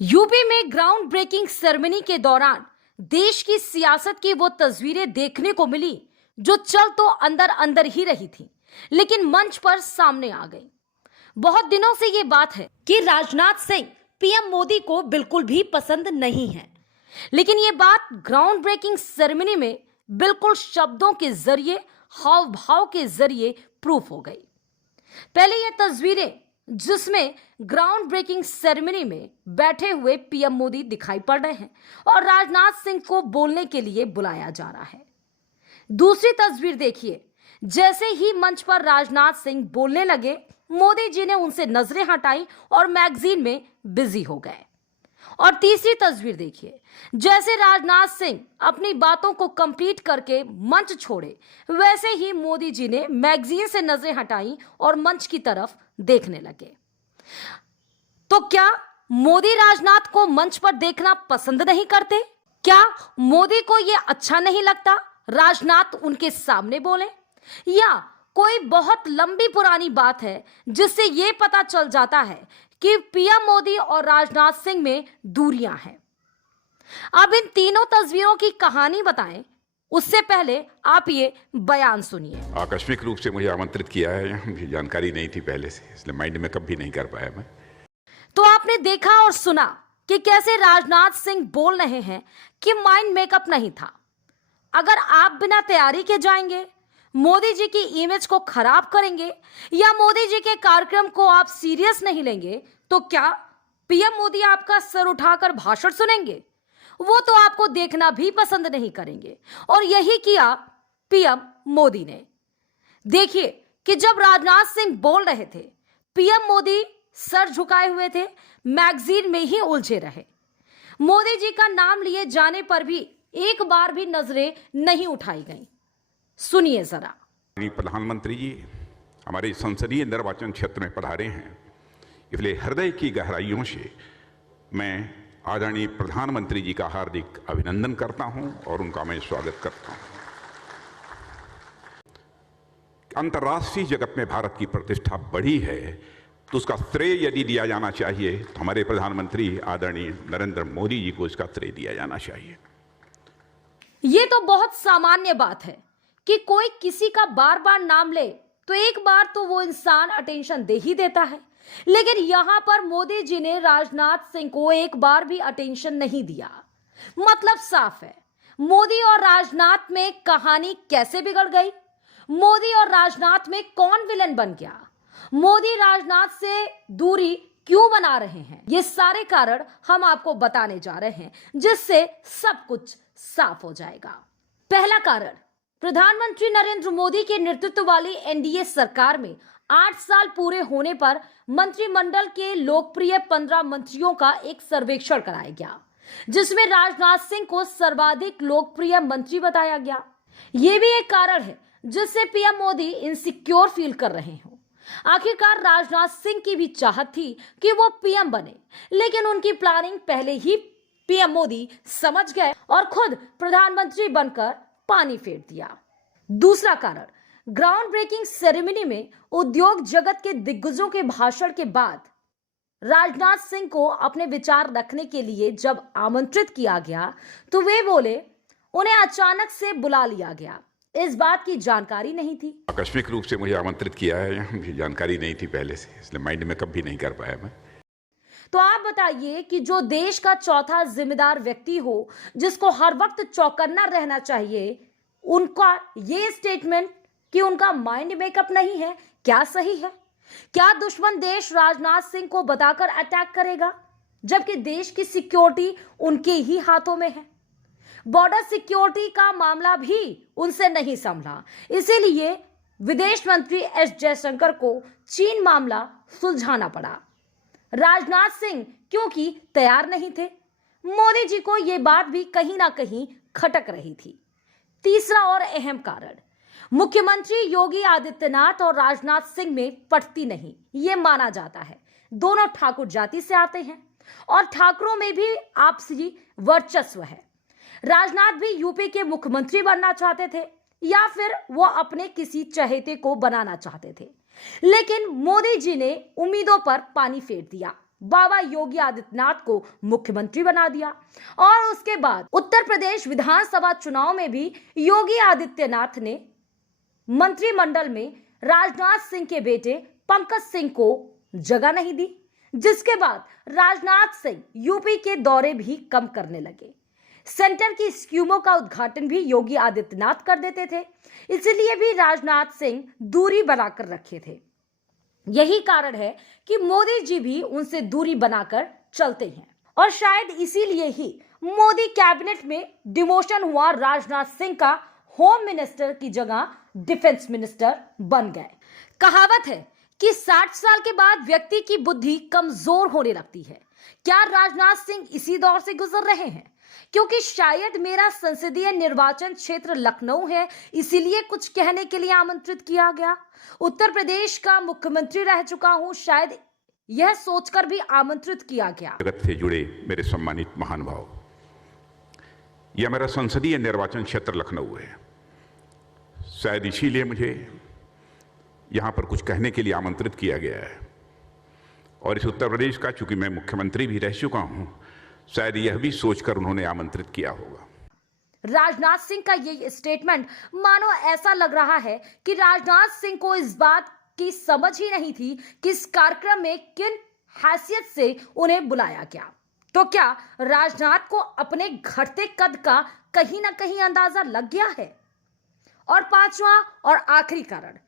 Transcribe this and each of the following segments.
UP में ground breaking ceremony के दौरान देश की सियासत की वो तस्वीरें देखने को मिली जो चल तो अंदर अंदर ही रही थी, लेकिन मंच पर सामने आ गई। बहुत दिनों से ये बात है कि राजनाथ सिंह पीएम मोदी को बिल्कुल भी पसंद नहीं है, लेकिन ये बात ग्राउंड ब्रेकिंग सेरेमनी में बिल्कुल शब्दों के जरिए, हाव भाव के जरिए प्रूफ हो गई। पहले ये तस्वीरें जिसमें ग्राउंड ब्रेकिंग सेरेमनी में बैठे हुए पीएम मोदी दिखाई पड़ रहे हैं और राजनाथ सिंह को बोलने के लिए बुलाया जा रहा है। दूसरी तस्वीर देखिए, जैसे ही मंच पर राजनाथ सिंह बोलने लगे, मोदी जी ने उनसे नजरें हटाई और मैगजीन में बिजी हो गए। और तीसरी तस्वीर देखिए, जैसे राजनाथ सिंह अपनी बातों को कंप्लीट करके मंच छोड़े, वैसे ही मोदी जी ने मैगजीन से नजरें हटाई और मंच की तरफ देखने लगे। तो क्या मोदी राजनाथ को मंच पर देखना पसंद नहीं करते? क्या मोदी को यह अच्छा नहीं लगता राजनाथ उनके सामने बोले? या कोई बहुत लंबी पुरानी बात है जिससे यह पता चल जाता है कि पीएम मोदी और राजनाथ सिंह में दूरियां हैं? अब इन तीनों तस्वीरों की कहानी बताएं, उससे पहले आप ये बयान सुनिए। आकस्मिक रूप से मुझे आमंत्रित किया है, मुझे जानकारी नहीं थी पहले से, इसलिए माइंड में कभी नहीं कर पाया मैं। तो आपने देखा और सुना कि कैसे राजनाथ सिंह बोल रहे हैं कि माइंड मेकअप नहीं था। अगर आप बिना तैयारी के जाएंगे, मोदी जी की इमेज को खराब करेंगे या मोदी जी के कार्यक्रम को आप सीरियस नहीं लेंगे, तो क्या पीएम मोदी आपका सर उठाकर भाषण सुनेंगे? वो तो आपको देखना भी पसंद नहीं करेंगे। और यही किया पीएम मोदी ने। देखिए कि जब राजनाथ सिंह बोल रहे थे, पीएम मोदी सर झुकाए हुए थे, मैगजीन में ही उलझे रहे। मोदी जी का नाम लिए जाने पर भी एक बार भी नजरें नहीं उठाई गई। सुनिए जरा। प्रधानमंत्री जी हमारे संसदीय निर्वाचन क्षेत्र में पधारे हैं, इसलिए हृदय की गहराइयों से मैं आदरणीय प्रधानमंत्री जी का हार्दिक अभिनंदन करता हूं और उनका मैं स्वागत करता हूं। अंतर्राष्ट्रीय जगत में भारत की प्रतिष्ठा बढ़ी है, तो उसका श्रेय यदि दिया जाना चाहिए तो हमारे प्रधानमंत्री आदरणीय नरेंद्र मोदी जी को इसका श्रेय दिया जाना चाहिए। ये तो बहुत सामान्य बात है कि कोई किसी का बार बार नाम ले तो एक बार तो वो इंसान अटेंशन दे ही देता है, लेकिन यहां पर मोदी जी ने राजनाथ सिंह को एक बार भी अटेंशन नहीं दिया। मतलब साफ है, मोदी और राजनाथ में कहानी कैसे बिगड़ गई? मोदी और राजनाथ में कौन विलन बन गया? मोदी राजनाथ से दूरी क्यों बना रहे हैं? ये सारे कारण हम आपको बताने जा रहे हैं, जिससे सब कुछ साफ हो जाएगा। पहला कारण, प्रधानमंत्री नरेंद्र मोदी के नेतृत्व वाली एनडीए सरकार में 8 साल पूरे होने पर मंत्रिमंडल के लोकप्रिय 15 मंत्रियों का एक सर्वेक्षण कराया गया, जिसमें राजनाथ सिंह को सर्वाधिक लोकप्रिय मंत्री बताया गया। यह भी एक कारण है जिससे पीएम मोदी इनसिक्योर फील कर रहे हो। आखिरकार राजनाथ सिंह की भी चाहत थी कि वो पीएम बने, लेकिन उनकी प्लानिंग पहले ही पीएम मोदी समझ गए और खुद प्रधानमंत्री बनकर पानी फेर दिया। दूसरा कारण, ग्राउंड ब्रेकिंग सेरेमनी में उद्योग जगत के दिग्गजों के भाषण के बाद राजनाथ सिंह को अपने विचार रखने के लिए जब आमंत्रित किया गया तो वे बोले उन्हें अचानक से बुला लिया गया, इस बात की जानकारी नहीं थी। आकस्मिक रूप से मुझे आमंत्रित किया है, मुझे जानकारी नहीं थी पहले से, इसलिए माइंड में कभी नहीं कर पाया मैं। तो आप बताइए कि जो देश का चौथा जिम्मेदार व्यक्ति हो, जिसको हर वक्त चौकन्ना रहना चाहिए, उनका ये स्टेटमेंट कि उनका माइंड मेकअप नहीं है, क्या सही है? क्या दुश्मन देश राजनाथ सिंह को बताकर अटैक करेगा, जबकि देश की सिक्योरिटी उनके ही हाथों में है? बॉर्डर सिक्योरिटी का मामला भी उनसे नहीं संभला, इसीलिए विदेश मंत्री एस जयशंकर को चीन मामला सुलझाना पड़ा। राजनाथ सिंह क्योंकि तैयार नहीं थे। मोदी जी को यह बात भी कहीं ना कहीं खटक रही थी। तीसरा और अहम कारण, मुख्यमंत्री योगी आदित्यनाथ और राजनाथ सिंह में पटती नहीं, यह माना जाता है। दोनों ठाकुर जाति से आते हैं और ठाकुरों में भी आपसी वर्चस्व है। राजनाथ भी यूपी के मुख्यमंत्री बनना चाहते थे या फिर वो अपने किसी चहेते को बनाना चाहते थे, लेकिन मोदी जी ने उम्मीदों पर पानी फेर दिया। बाबा योगी आदित्यनाथ को मुख्यमंत्री बना दिया और उसके बाद उत्तर प्रदेश विधानसभा चुनाव में भी योगी आदित्यनाथ ने मंत्रिमंडल में राजनाथ सिंह के बेटे पंकज सिंह को जगह नहीं दी, जिसके बाद राजनाथ सिंह यूपी के दौरे भी कम करने लगे। सेंटर की स्कीमों का उद्घाटन भी योगी आदित्यनाथ कर देते थे, इसलिए भी राजनाथ सिंह दूरी बनाकर रखे थे। यही कारण है कि मोदी जी भी उनसे दूरी बनाकर चलते हैं और शायद इसीलिए ही मोदी कैबिनेट में डिमोशन हुआ, राजनाथ सिंह का होम मिनिस्टर की जगह डिफेंस मिनिस्टर बन गए। कहावत है कि 60 साल के बाद व्यक्ति की बुद्धि कमजोर होने लगती है। क्या राजनाथ सिंह इसी दौर से गुजर रहे हैं? क्योंकि शायद मेरा संसदीय निर्वाचन क्षेत्र लखनऊ है, इसीलिए कुछ कहने के लिए आमंत्रित किया गया। उत्तर प्रदेश का मुख्यमंत्री रह चुका हूं, शायद यह सोचकर भी आमंत्रित किया गया। जगत से जुड़े मेरे सम्मानित महानुभाव, यह मेरा संसदीय निर्वाचन क्षेत्र लखनऊ है। शायद इसीलिए मुझे यहाँ पर कुछ कहने के लिए आमंत्रित किया गया है। और इस उत्तर प्रदेश का, चूंकि मैं मुख्यमंत्री भी रह चुका हूँ, शायद यह भी सोचकर उन्होंने आमंत्रित किया होगा। राजनाथ सिंह का ये स्टेटमेंट मानो ऐसा लग रहा है कि राजनाथ सिंह को इस बात की समझ ही नहीं थी कि इस कार्यक्रम में किन हैसियत से उन्हें बुलाया गया। तो क्या राजनाथ को अपने घटते कद का कहीं ना कहीं अंदाजा लग गया है? और पांचवा और आखिरी कारण,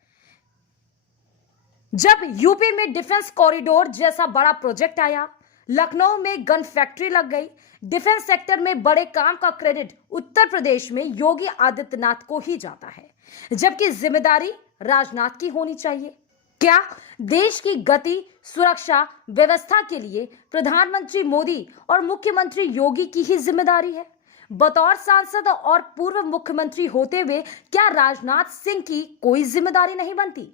जब यूपी में डिफेंस कॉरिडोर जैसा बड़ा प्रोजेक्ट आया, लखनऊ में गन फैक्ट्री लग गई, डिफेंस सेक्टर में बड़े काम का क्रेडिट उत्तर प्रदेश में योगी आदित्यनाथ को ही जाता है, जबकि जिम्मेदारी राजनाथ की होनी चाहिए। क्या देश की गति, सुरक्षा, व्यवस्था के लिए प्रधानमंत्री मोदी और मुख्यमंत्री योगी की ही जिम्मेदारी है? बतौर सांसद और पूर्व मुख्यमंत्री होते हुए क्या राजनाथ सिंह की कोई जिम्मेदारी नहीं बनती?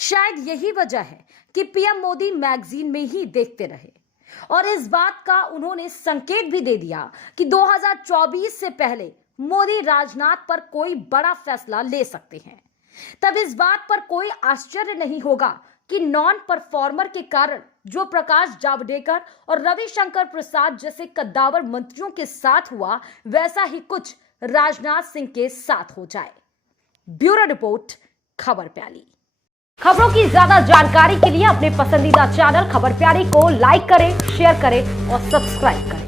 शायद यही वजह है कि पीएम मोदी मैगजीन में ही देखते रहे और इस बात का उन्होंने संकेत भी दे दिया कि 2024 से पहले मोदी राजनाथ पर कोई बड़ा फैसला ले सकते हैं। तब इस बात पर कोई आश्चर्य नहीं होगा कि नॉन परफॉर्मर के कारण जो प्रकाश जावड़ेकर और रविशंकर प्रसाद जैसे कद्दावर मंत्रियों के साथ हुआ, वैसा ही कुछ राजनाथ सिंह के साथ हो जाए। ब्यूरो रिपोर्ट, खबर प्यारी। खबरों की ज्यादा जानकारी के लिए अपने पसंदीदा चैनल खबर प्यारी को लाइक करें, शेयर करें और सब्सक्राइब करें।